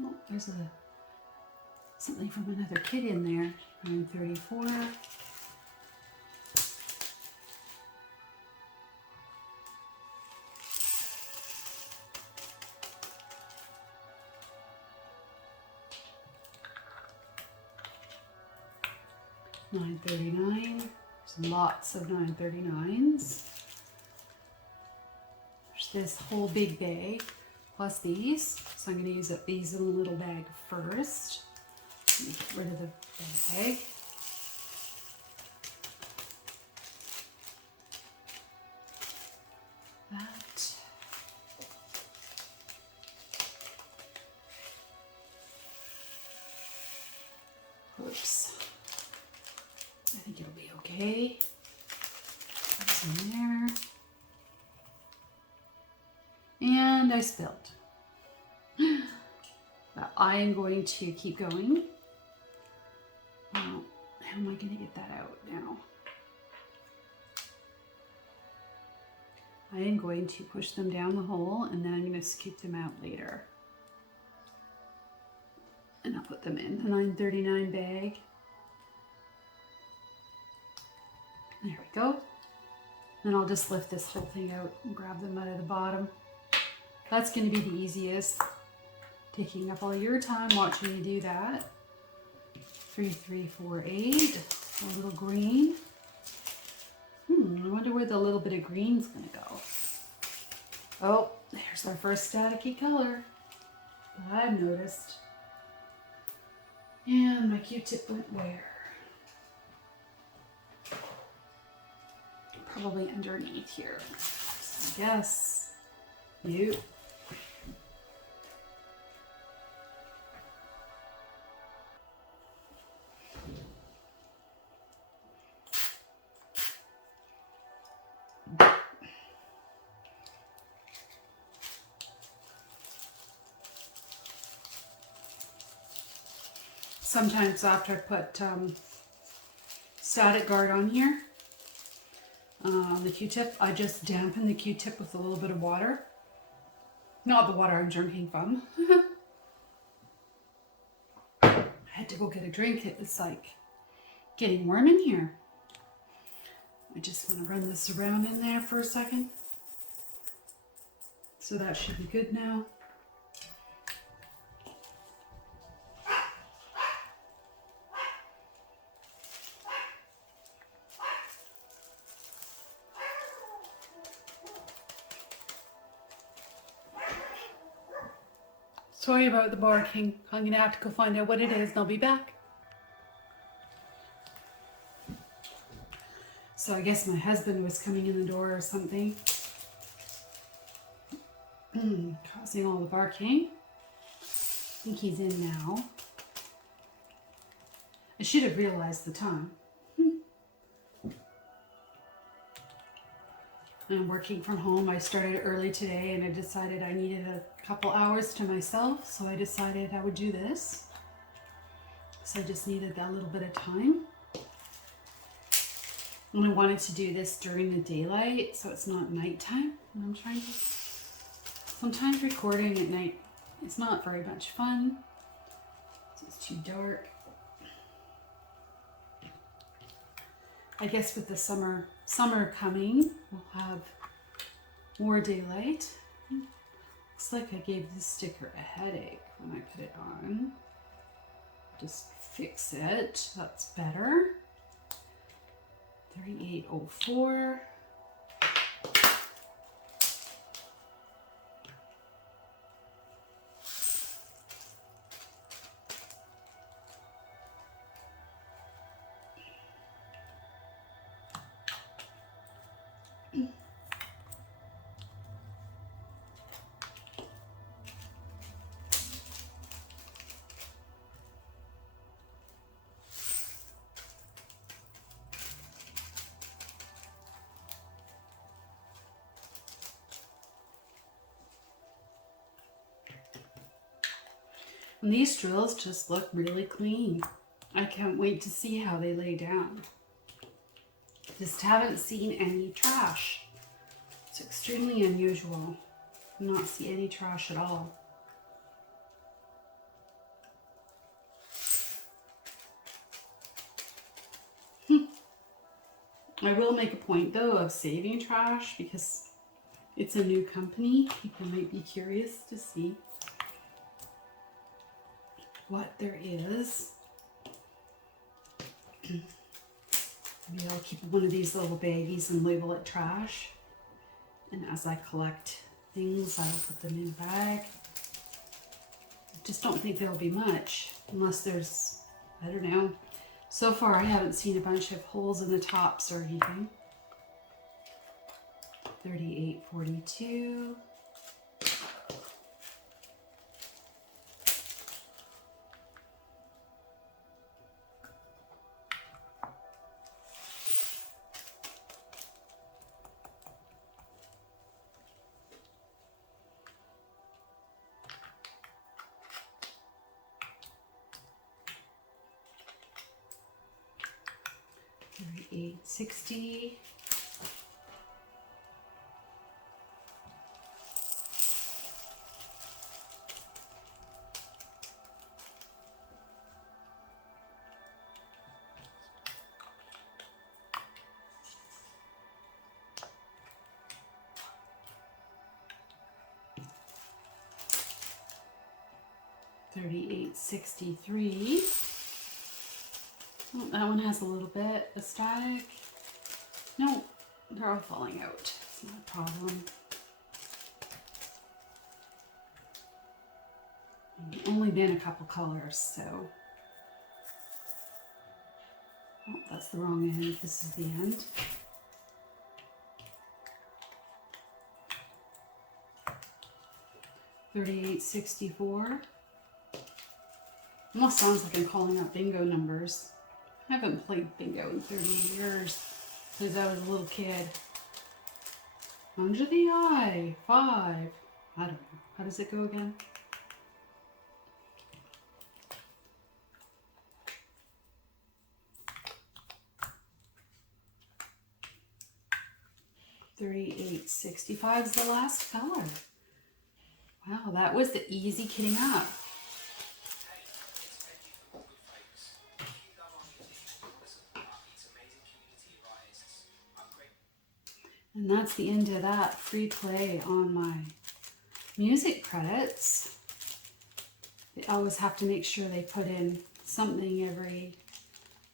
Oh, there's something from another kid in there. 934. $9.39. There's lots of 9.39s. There's this whole big bag plus these. So I'm going to use up these in a little bag first. Let me get rid of the bag. That. Oops. I think it'll be okay. That's in there. And I spilled. But I am going to keep going. Now, how am I going to get that out now? I am going to push them down the hole and then I'm going to scoop them out later. And I'll put them in the 9.39 bag. There we go. Then I'll just lift this whole thing out and grab them out of the bottom. That's going to be the easiest. Taking up all your time watching you do that. 3348. A little green. I wonder where the little bit of green's going to go. Oh, there's our first staticky color that I've noticed. And my Q-tip went where? Probably underneath here. So I guess you. Sometimes after I put static guard on here, the Q-tip, I just dampen the Q-tip with a little bit of water. Not the water I'm drinking from. I had to go get a drink. It was like getting warm in here. I just want to run this around in there for a second. So that should be good now. Sorry about the barking. I'm going to have to go find out what it is and I'll be back. So I guess my husband was coming in the door or something. Causing all the barking. I think he's in now. I should have realized the time. I'm working from home. I started early today and I decided I needed a couple hours to myself, so I decided I would do this. So I just needed that little bit of time. And I wanted to do this during the daylight so it's not nighttime. And I'm trying to... Sometimes recording at night is not very much fun. So it's too dark. I guess with the summer coming, we'll have more daylight. Looks like I gave this sticker a headache when I put it on. Just fix it. That's better. 3804. And these drills just look really clean. I can't wait to see how they lay down. Just haven't seen any trash. It's extremely unusual to not see any trash at all. I will make a point though of saving trash because it's a new company. People might be curious to see what there is. Maybe I'll keep one of these little baggies and label it trash. And as I collect things, I'll put them in a bag. I just don't think there'll be much unless there's, I don't know. So far, I haven't seen a bunch of holes in the tops or anything. 38.42. $38.60. $38.63. Oh, that one has a little bit of static. No, they're all falling out. It's not a problem. Only been a couple colors, so. Oh, that's the wrong end. This is the end. $38.64. Almost sounds like I'm calling out bingo numbers. I haven't played bingo in 30 years since I was a little kid. Under the eye, 5. I don't know. How does it go again? $38.65 is the last color. Wow, that was the easy kitting up. And that's the end of that free play on my music credits. They always have to make sure they put in something every...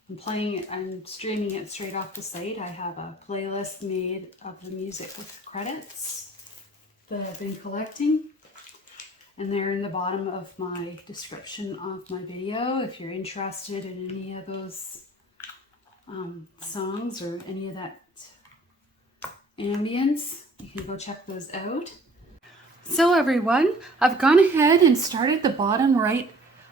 I'm playing it, I'm streaming it straight off the site. I have a playlist made of the music with credits that I've been collecting. And they're in the bottom of my description of my video. If you're interested in any of those songs or any of that ambience, you can go check those out. So everyone, I've gone ahead and started the bottom right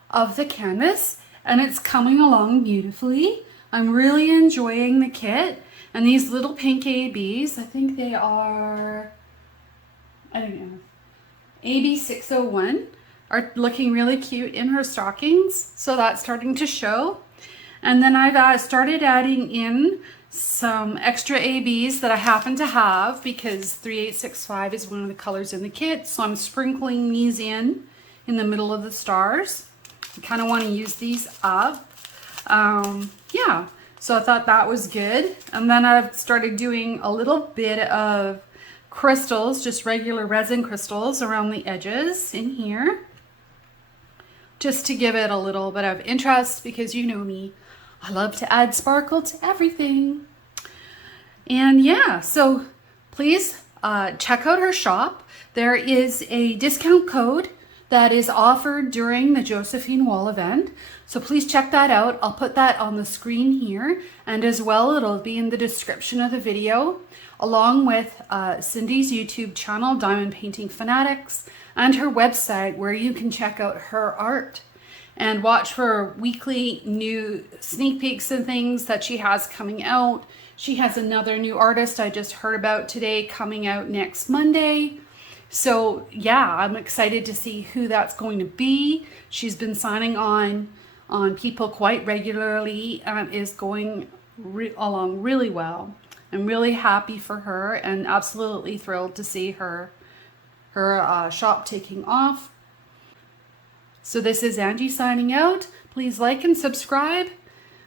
of the canvas and it's coming along beautifully. I'm really enjoying the kit, and these little pink ABs, I think they are, I don't know, AB 601, are looking really cute in her stockings, so that's starting to show. And then I've started adding in some extra ABs that I happen to have because 3865 is one of the colors in the kit. So I'm sprinkling these in the middle of the stars. I kind of want to use these up. Yeah, so I thought that was good. And then I've started doing a little bit of crystals, just regular resin crystals around the edges in here, just to give it a little bit of interest because you know me. I love to add sparkle to everything. And yeah, so please check out her shop. There is a discount code that is offered during the Josephine Wall event. So please check that out. I'll put that on the screen here, and as well it'll be in the description of the video, along with Cindy's YouTube channel, Diamond Painting Fanatics, and her website where you can check out her art and watch for weekly new sneak peeks and things that she has coming out. She has another new artist I just heard about today coming out next Monday. So yeah, I'm excited to see who that's going to be. She's been signing on people quite regularly and is going along really well. I'm really happy for her and absolutely thrilled to see her shop taking off. So this is Angie signing out. Please like and subscribe.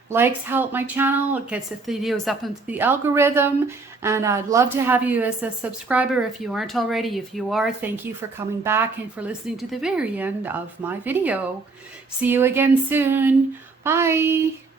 Likes help my channel. It gets the videos up into the algorithm. And I'd love to have you as a subscriber if you aren't already. If you are, thank you for coming back and for listening to the very end of my video. See you again soon. Bye.